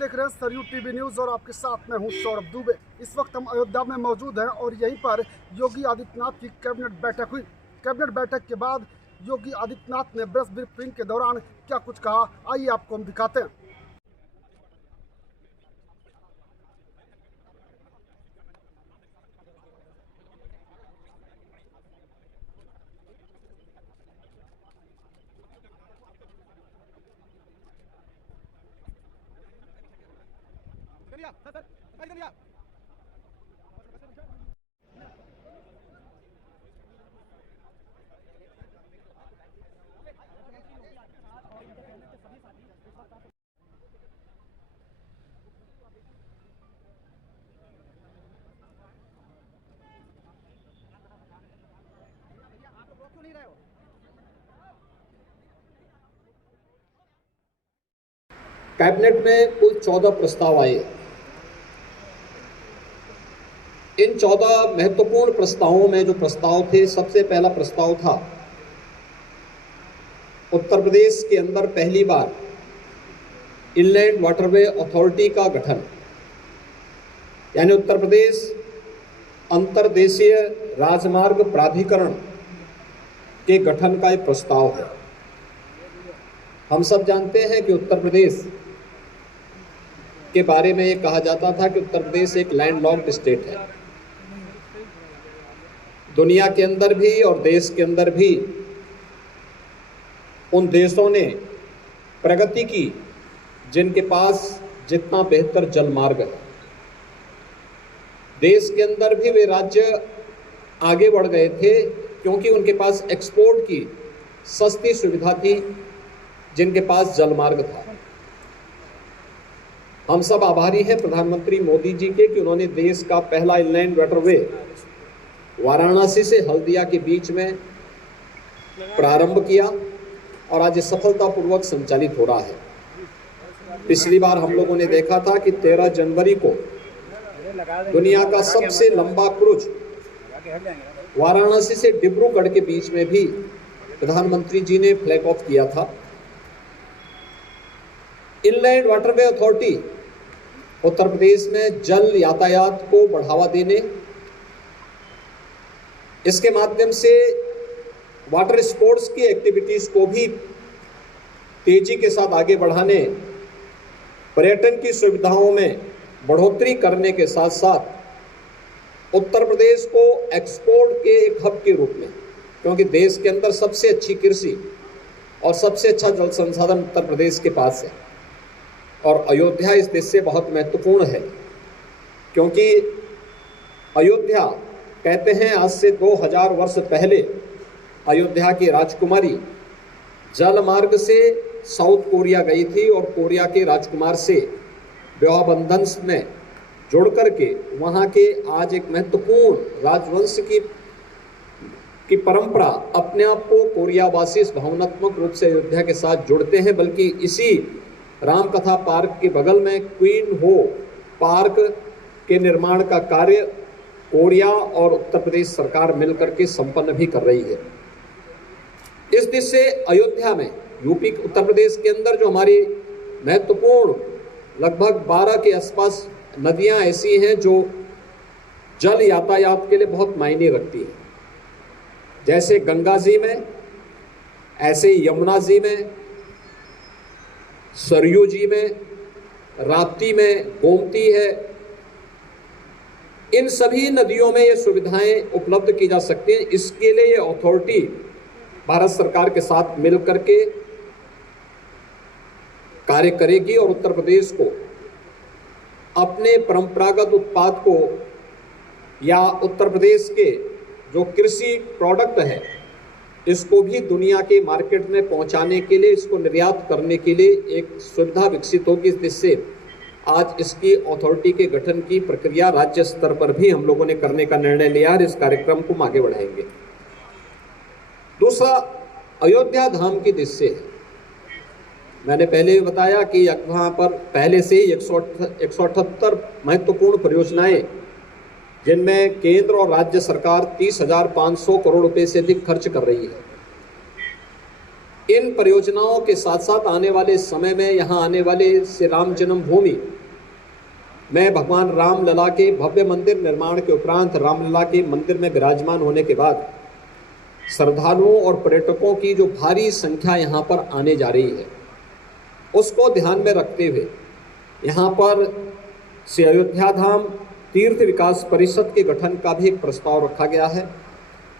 देख रहे हैं सरयू टीवी न्यूज और आपके साथ मैं हूं सौरभ दुबे। इस वक्त हम अयोध्या में मौजूद हैं और यहीं पर योगी आदित्यनाथ की कैबिनेट बैठक हुई। कैबिनेट बैठक के बाद योगी आदित्यनाथ ने प्रेस ब्रीफिंग के दौरान क्या कुछ कहा, आइए आपको हम दिखाते हैं। कैबिनेट में कुल 14 प्रस्ताव आए। इन 14 महत्वपूर्ण प्रस्तावों में जो प्रस्ताव थे, सबसे पहला प्रस्ताव था उत्तर प्रदेश के अंदर पहली बार इनलैंड वाटरवे अथॉरिटी का गठन, यानी उत्तर प्रदेश अंतर्देशीय राजमार्ग प्राधिकरण के गठन का एक प्रस्ताव है। हम सब जानते हैं कि उत्तर प्रदेश के बारे में ये कहा जाता था कि उत्तर प्रदेश एक लैंडलॉक्ड स्टेट है। दुनिया के अंदर भी और देश के अंदर भी उन देशों ने प्रगति की जिनके पास जितना बेहतर जल मार्ग है। देश के अंदर भी वे राज्य आगे बढ़ गए थे क्योंकि उनके पास एक्सपोर्ट की सस्ती सुविधा थी, जिनके पास जल मार्ग था। हम सब आभारी हैं प्रधानमंत्री मोदी जी के कि उन्होंने देश का पहला इनलैंड वाटरवे वाराणसी से हल्दिया के बीच में प्रारंभ किया और आज सफलतापूर्वक संचालित हो रहा है। पिछली बार हम लोगों ने देखा था कि 13 जनवरी को दुनिया का सबसे लंबा क्रूज वाराणसी से डिब्रूगढ़ के बीच में भी प्रधानमंत्री जी ने फ्लैग ऑफ किया था। Inland waterway authority Uttar Pradesh में जल यातायात को बढ़ावा देने, इसके माध्यम से वाटर स्पोर्ट्स की एक्टिविटीज को भी तेजी के साथ आगे बढ़ाने, पर्यटन की सुविधाओं में बढ़ोतरी करने के साथ साथ उत्तर प्रदेश को एक्सपोर्ट के एक हब के रूप में, क्योंकि देश के अंदर सबसे अच्छी कृषि और सबसे अच्छा जल संसाधन उत्तर प्रदेश के पास है और अयोध्या इस देश से बहुत महत्वपूर्ण है, क्योंकि अयोध्या कहते हैं आज से 2000 वर्ष पहले अयोध्या की राजकुमारी जल मार्ग से साउथ कोरिया गई थी और कोरिया के राजकुमार से विवाह बंधन में जुड़ करके वहाँ के आज एक महत्वपूर्ण राजवंश की परंपरा अपने आप को कोरियावासी भावनात्मक रूप से अयोध्या के साथ जुड़ते हैं। बल्कि इसी रामकथा पार्क के बगल में क्वीन हो पार्क के निर्माण का कार्य कोरिया और उत्तर प्रदेश सरकार मिलकर के संपन्न भी कर रही है। इस दिशा से अयोध्या में यूपी उत्तर प्रदेश के अंदर जो हमारी महत्वपूर्ण लगभग 12 के आसपास नदियां ऐसी हैं जो जल यातायात के लिए बहुत मायने रखती हैं, जैसे गंगा जी में, ऐसे यमुना जी में, सरयू जी में, राप्ती में, गोमती है। इन सभी नदियों में ये सुविधाएं उपलब्ध की जा सकती हैं। इसके लिए ये अथॉरिटी भारत सरकार के साथ मिलकर के कार्य करेगी और उत्तर प्रदेश को अपने परंपरागत उत्पाद को या उत्तर प्रदेश के जो कृषि प्रोडक्ट है इसको भी दुनिया के मार्केट में पहुंचाने के लिए, इसको निर्यात करने के लिए एक सुविधा विकसित होगी। जिससे आज इसकी अथॉरिटी के गठन की प्रक्रिया राज्य स्तर पर भी हम लोगों ने करने का निर्णय लिया और इस कार्यक्रम को आगे बढ़ाएंगे। दूसरा, अयोध्या धाम की दिशा है। मैंने पहले भी बताया कि वहाँ पर पहले से ही 178 महत्वपूर्ण परियोजनाएं, जिनमें केंद्र और राज्य सरकार 30,500 करोड़ रुपए से अधिक खर्च कर रही है। इन परियोजनाओं के साथ साथ आने वाले समय में यहाँ आने वाले श्री राम जन्मभूमि में भगवान रामलला के भव्य मंदिर निर्माण के उपरांत रामलला के मंदिर में विराजमान होने के बाद श्रद्धालुओं और पर्यटकों की जो भारी संख्या यहाँ पर आने जा रही है, उसको ध्यान में रखते हुए यहाँ पर श्री अयोध्या धाम तीर्थ विकास परिषद के गठन का भी एक प्रस्ताव रखा गया है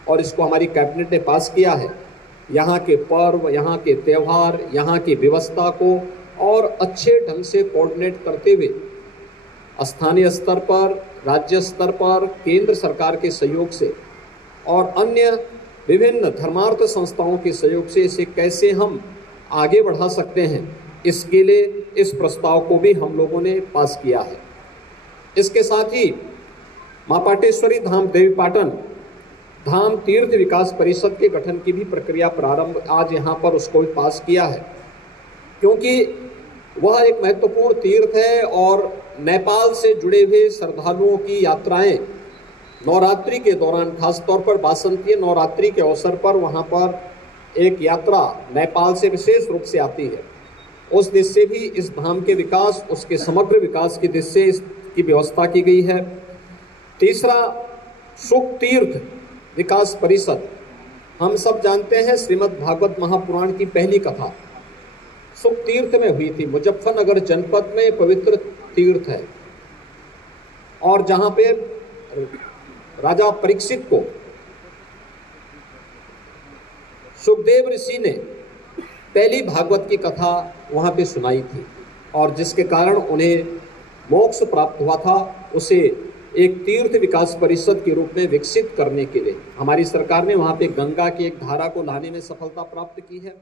और इसको हमारी कैबिनेट ने पास किया है। यहाँ के पर्व, यहाँ के त्यौहार, यहाँ की व्यवस्था को और अच्छे ढंग से कोऑर्डिनेट करते हुए स्थानीय स्तर पर, राज्य स्तर पर, केंद्र सरकार के सहयोग से और अन्य विभिन्न धर्मार्थ संस्थाओं के सहयोग से इसे कैसे हम आगे बढ़ा सकते हैं, इसके लिए इस प्रस्ताव को भी हम लोगों ने पास किया है। इसके साथ ही मां पाटेश्वरी धाम देवीपाटन धाम तीर्थ विकास परिषद के गठन की भी प्रक्रिया प्रारंभ आज यहाँ पर उसको भी पास किया है, क्योंकि वह एक महत्वपूर्ण तीर्थ है और नेपाल से जुड़े हुए श्रद्धालुओं की यात्राएं नवरात्रि के दौरान, खासतौर पर बासंतीय नवरात्रि के अवसर पर वहाँ पर एक यात्रा नेपाल से विशेष रूप से आती है। उस दिशा से भी इस धाम के विकास, उसके समग्र विकास की दिशा से इसकी व्यवस्था की गई है। तीसरा, सुख तीर्थ विकास परिषद। हम सब जानते हैं श्रीमद् भागवत महापुराण की पहली कथा सुख तीर्थ में हुई थी। मुजफ्फरनगर जनपद में पवित्र तीर्थ है और जहाँ पे राजा परीक्षित को सुखदेव ऋषि ने पहली भागवत की कथा वहाँ पे सुनाई थी और जिसके कारण उन्हें मोक्ष प्राप्त हुआ था। उसे एक तीर्थ विकास परिषद के रूप में विकसित करने के लिए हमारी सरकार ने वहाँ पे गंगा की एक धारा को लाने में सफलता प्राप्त की है।